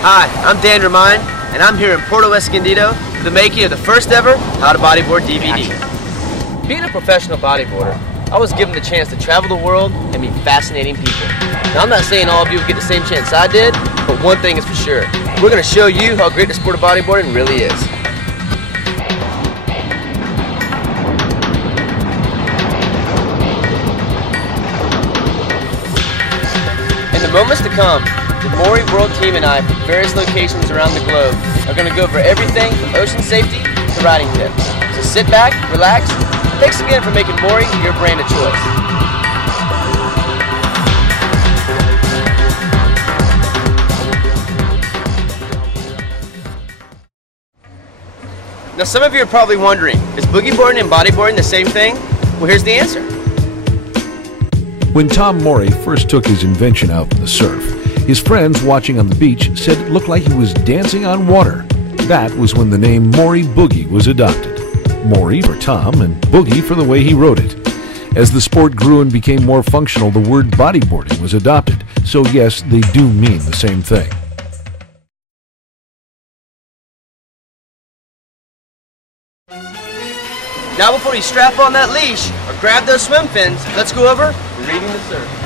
Hi, I'm Dan Ramine, and I'm here in Porto Escondido for the making of the first ever How to Bodyboard DVD. Being a professional bodyboarder, I was given the chance to travel the world and meet fascinating people. Now, I'm not saying all of you will get the same chance I did, but one thing is for sure. We're going to show you how great the sport of bodyboarding really is. In the moments to come, the Morey World Team and I from various locations around the globe are going to go over everything from ocean safety to riding tips. So sit back, relax, and thanks again for making Morey your brand of choice. Now some of you are probably wondering, is boogie boarding and bodyboarding the same thing? Well, here's the answer. When Tom Morey first took his invention out in the surf, his friends watching on the beach said it looked like he was dancing on water. That was when the name Morey Boogie was adopted. Morey for Tom and Boogie for the way he wrote it. As the sport grew and became more functional, the word bodyboarding was adopted. So yes, they do mean the same thing. Now before you strap on that leash or grab those swim fins, let's go over reading the surf.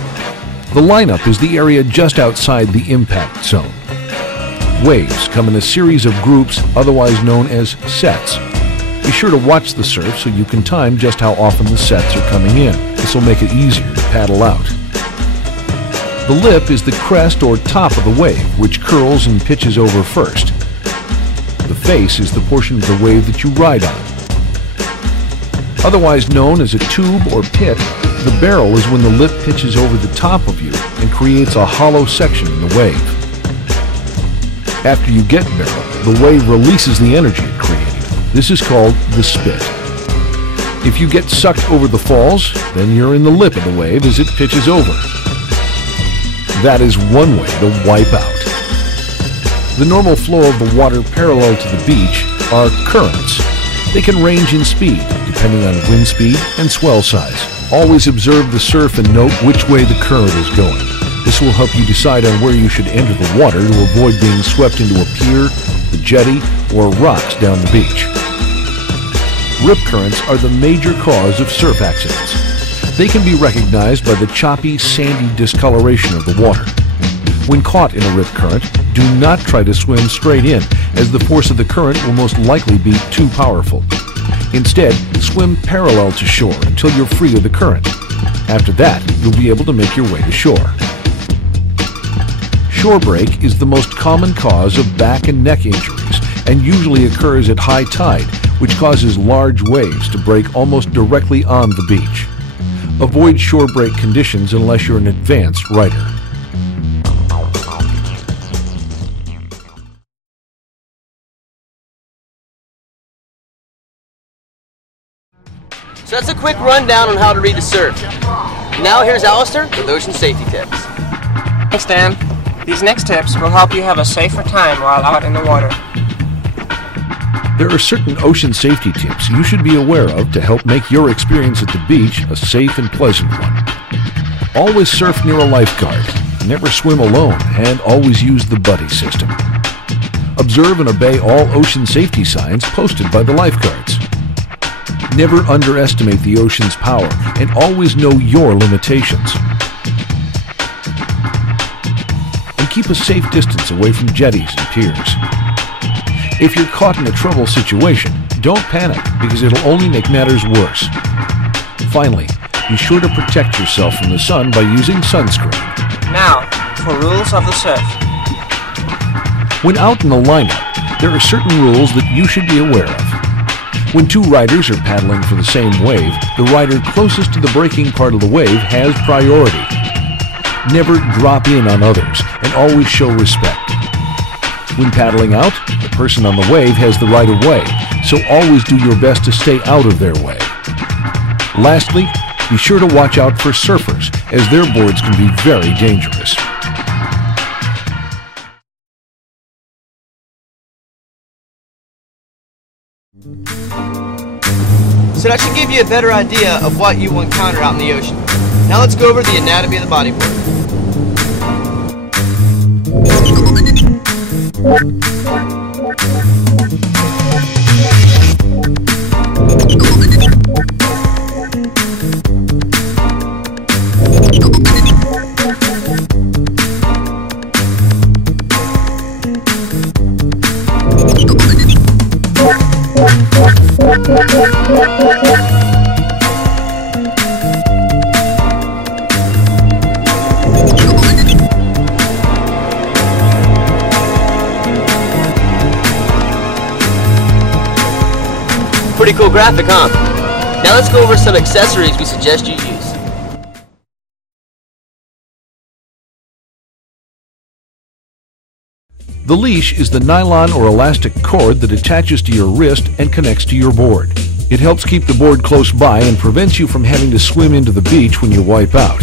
The lineup is the area just outside the impact zone. Waves come in a series of groups, otherwise known as sets. Be sure to watch the surf so you can time just how often the sets are coming in. This will make it easier to paddle out. The lip is the crest or top of the wave, which curls and pitches over first. The face is the portion of the wave that you ride on. Otherwise known as a tube or pit, the barrel is when the lip pitches over the top of you and creates a hollow section in the wave. After you get barrel, the wave releases the energy it created. This is called the spit. If you get sucked over the falls, then you're in the lip of the wave as it pitches over. That is one way to wipe out. The normal flow of the water parallel to the beach are currents. They can range in speed, depending on wind speed and swell size. Always observe the surf and note which way the current is going. This will help you decide on where you should enter the water to avoid being swept into a pier, the jetty, or rocks down the beach. Rip currents are the major cause of surf accidents. They can be recognized by the choppy, sandy discoloration of the water. When caught in a rip current, do not try to swim straight in, as the force of the current will most likely be too powerful. Instead, swim parallel to shore until you're free of the current. After that, you'll be able to make your way to shore. Shore break is the most common cause of back and neck injuries and usually occurs at high tide, which causes large waves to break almost directly on the beach. Avoid shore break conditions unless you're an advanced rider. So that's a quick rundown on how to read the surf. Now here's Alistair with ocean safety tips. Thanks, Dan. These next tips will help you have a safer time while out in the water. There are certain ocean safety tips you should be aware of to help make your experience at the beach a safe and pleasant one. Always surf near a lifeguard, never swim alone, and always use the buddy system. Observe and obey all ocean safety signs posted by the lifeguards. Never underestimate the ocean's power and always know your limitations. And keep a safe distance away from jetties and piers. If you're caught in a trouble situation, don't panic because it'll only make matters worse. Finally, be sure to protect yourself from the sun by using sunscreen. Now, for rules of the surf. When out in the lineup, there are certain rules that you should be aware of. When two riders are paddling for the same wave, the rider closest to the breaking part of the wave has priority. Never drop in on others and always show respect. When paddling out, the person on the wave has the right of way, so always do your best to stay out of their way. Lastly, be sure to watch out for surfers, as their boards can be very dangerous. So that should give you a better idea of what you will encounter out in the ocean. Now let's go over the anatomy of the bodyboard. Pretty cool graphic, huh? Now let's go over some accessories we suggest you use. The leash is the nylon or elastic cord that attaches to your wrist and connects to your board. It helps keep the board close by and prevents you from having to swim into the beach when you wipe out.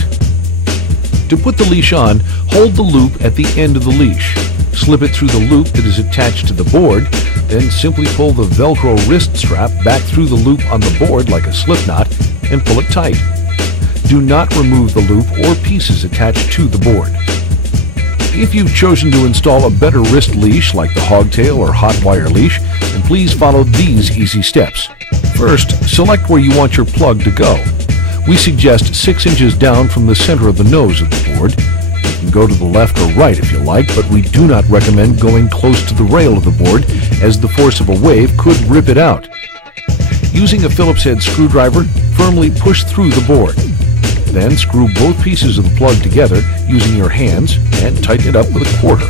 To put the leash on, hold the loop at the end of the leash. Slip it through the loop that is attached to the board, then simply pull the Velcro wrist strap back through the loop on the board like a slip knot and pull it tight. Do not remove the loop or pieces attached to the board. If you've chosen to install a better wrist leash like the hogtail or hot wire leash, then please follow these easy steps. First, select where you want your plug to go. We suggest 6 inches down from the center of the nose of the board. You can go to the left or right if you like, but we do not recommend going close to the rail of the board as the force of a wave could rip it out. Using a Phillips head screwdriver, firmly push through the board. Then screw both pieces of the plug together using your hands and tighten it up with a quarter.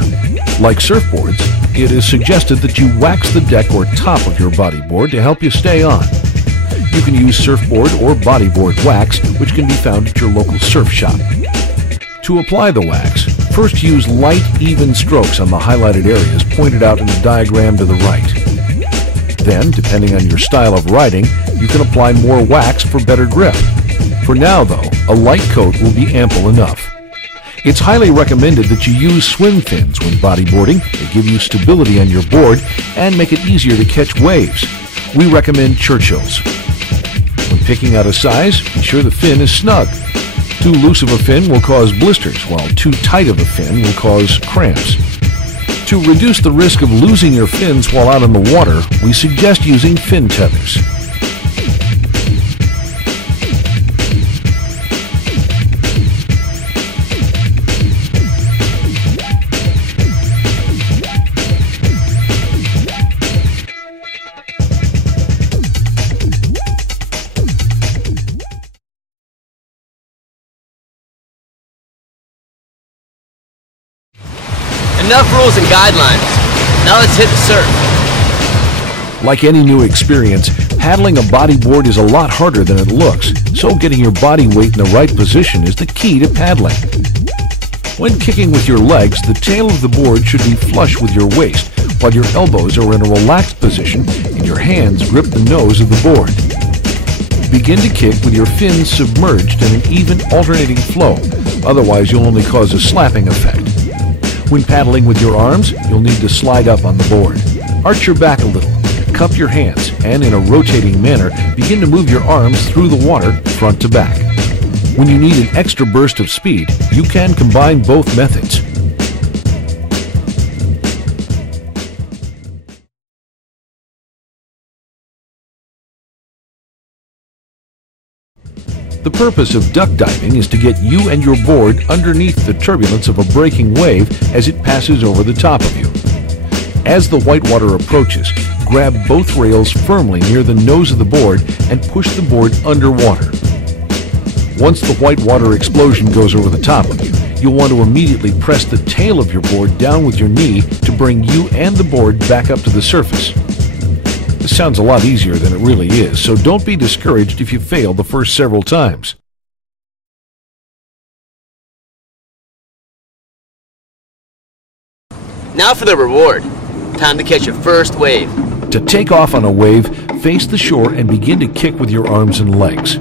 Like surfboards, it is suggested that you wax the deck or top of your bodyboard to help you stay on. You can use surfboard or bodyboard wax, which can be found at your local surf shop. To apply the wax, first use light, even strokes on the highlighted areas pointed out in the diagram to the right. Then, depending on your style of riding, you can apply more wax for better grip. For now, though, a light coat will be ample enough. It's highly recommended that you use swim fins when bodyboarding. They give you stability on your board and make it easier to catch waves. We recommend Churchill's. When picking out a size, be sure the fin is snug. Too loose of a fin will cause blisters, while too tight of a fin will cause cramps. To reduce the risk of losing your fins while out in the water, we suggest using fin tethers. Enough rules and guidelines. Now let's hit the surf. Like any new experience, paddling a bodyboard is a lot harder than it looks, so getting your body weight in the right position is the key to paddling. When kicking with your legs, the tail of the board should be flush with your waist, while your elbows are in a relaxed position and your hands grip the nose of the board. Begin to kick with your fins submerged in an even alternating flow, otherwise you'll only cause a slapping effect. When paddling with your arms, you'll need to slide up on the board. Arch your back a little, cup your hands, and in a rotating manner, begin to move your arms through the water front to back. When you need an extra burst of speed, you can combine both methods. The purpose of duck diving is to get you and your board underneath the turbulence of a breaking wave as it passes over the top of you. As the whitewater approaches, grab both rails firmly near the nose of the board and push the board underwater. Once the whitewater explosion goes over the top of you, you'll want to immediately press the tail of your board down with your knee to bring you and the board back up to the surface. This sounds a lot easier than it really is, so don't be discouraged if you fail the first several times. Now for the reward. Time to catch your first wave. To take off on a wave, face the shore and begin to kick with your arms and legs.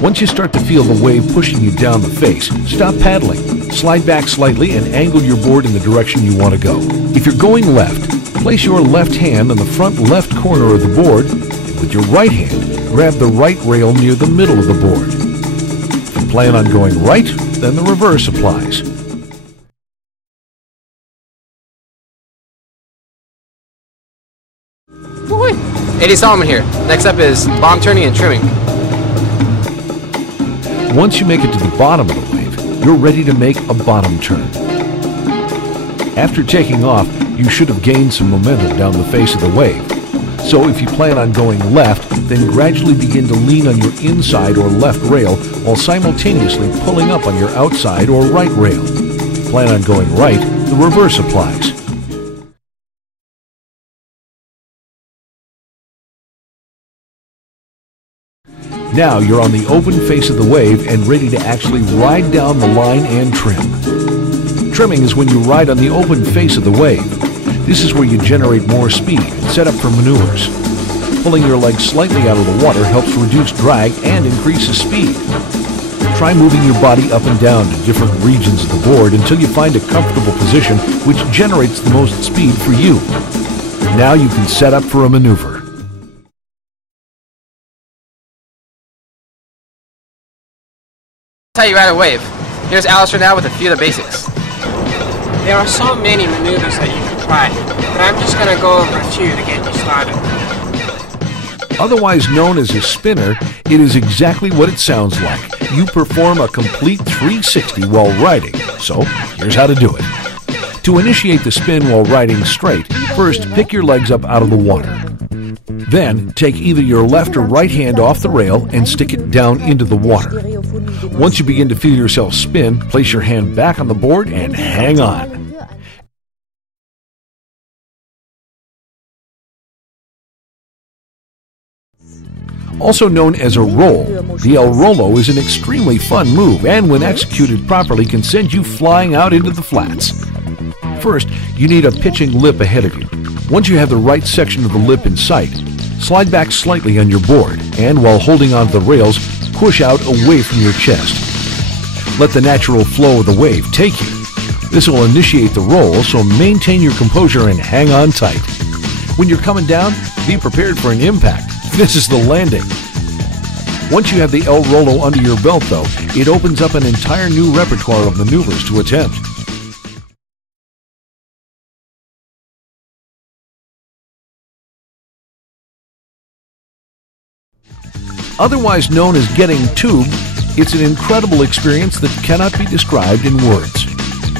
Once you start to feel the wave pushing you down the face, stop paddling. Slide back slightly and angle your board in the direction you want to go. If you're going left, place your left hand on the front left corner of the board, and with your right hand, grab the right rail near the middle of the board. If you plan on going right, then the reverse applies. AD Solomon here. Next up is bomb turning and trimming. Once you make it to the bottom of the wave, you're ready to make a bottom turn. After taking off, you should have gained some momentum down the face of the wave. So if you plan on going left, then gradually begin to lean on your inside or left rail while simultaneously pulling up on your outside or right rail. If you plan on going right, the reverse applies. Now you're on the open face of the wave and ready to actually ride down the line and trim. Trimming is when you ride on the open face of the wave. This is where you generate more speed and set up for maneuvers. Pulling your legs slightly out of the water helps reduce drag and increases speed. Try moving your body up and down to different regions of the board until you find a comfortable position which generates the most speed for you. Now you can set up for a maneuver. That's how you ride a wave. Here's Alistair now with a few of the basics. There are so many maneuvers that you can try, but I'm just going to go over a few to get you started. Otherwise known as a spinner, it is exactly what it sounds like. You perform a complete 360 while riding, so here's how to do it. To initiate the spin while riding straight, first pick your legs up out of the water. Then take either your left or right hand off the rail and stick it down into the water. Once you begin to feel yourself spin, place your hand back on the board and hang on. Also known as a roll, the El Rolo is an extremely fun move and when executed properly can send you flying out into the flats. First, you need a pitching lip ahead of you. Once you have the right section of the lip in sight, slide back slightly on your board and while holding onto the rails, push out away from your chest. Let the natural flow of the wave take you. This will initiate the roll, so maintain your composure and hang on tight. When you're coming down, be prepared for an impact. This is the landing. Once you have the El Rolo under your belt, though, it opens up an entire new repertoire of maneuvers to attempt. Otherwise known as getting tubed, it's an incredible experience that cannot be described in words.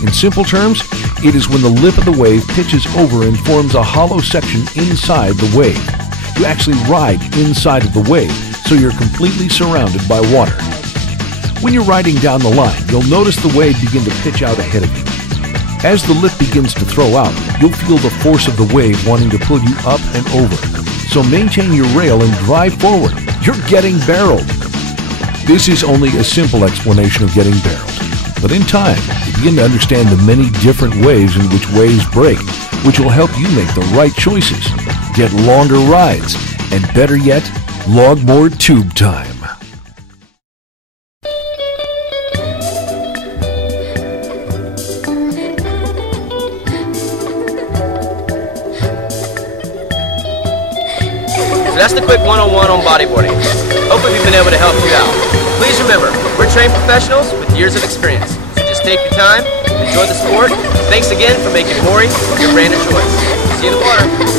In simple terms, it is when the lip of the wave pitches over and forms a hollow section inside the wave. You actually ride inside of the wave, so you're completely surrounded by water. When you're riding down the line, you'll notice the wave begin to pitch out ahead of you. As the lip begins to throw out, you'll feel the force of the wave wanting to pull you up and over. So maintain your rail and drive forward. You're getting barreled. This is only a simple explanation of getting barreled. But in time, you begin to understand the many different ways in which waves break, which will help you make the right choices, get longer rides, and better yet, log more tube time. So that's the quick 101 on bodyboarding. Hopefully we've been able to help you out. Please remember, we're trained professionals with years of experience. So just take your time, enjoy the sport. Thanks again for making Morey your brand of choice. See you in the water.